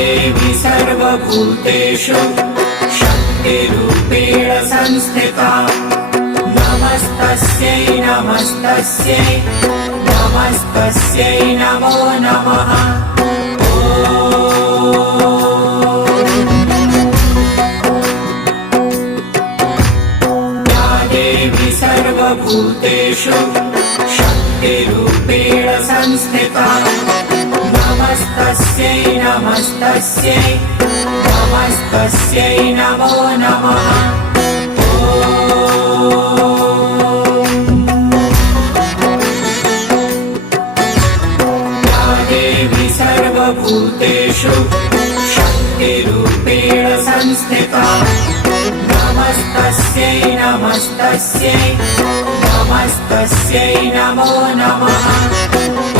देवी सर्वभूतेषु शक्तिरूपेण संस्थिता नमस्तस्यै नमस्तस्यै नमस्तस्यै नमो नमः। या देवी सर्वभूतेषु शक्तिरूपेण संस्थिता नमस्तस्यै नमस्तस्यै नमस्तस्यै नमो नमः। या देवी सर्वभूतेषु शक्तिरूपेण संस्थिता नमस्तस्यै नमस्तस्यै नमस्तस्यै नमो नमः।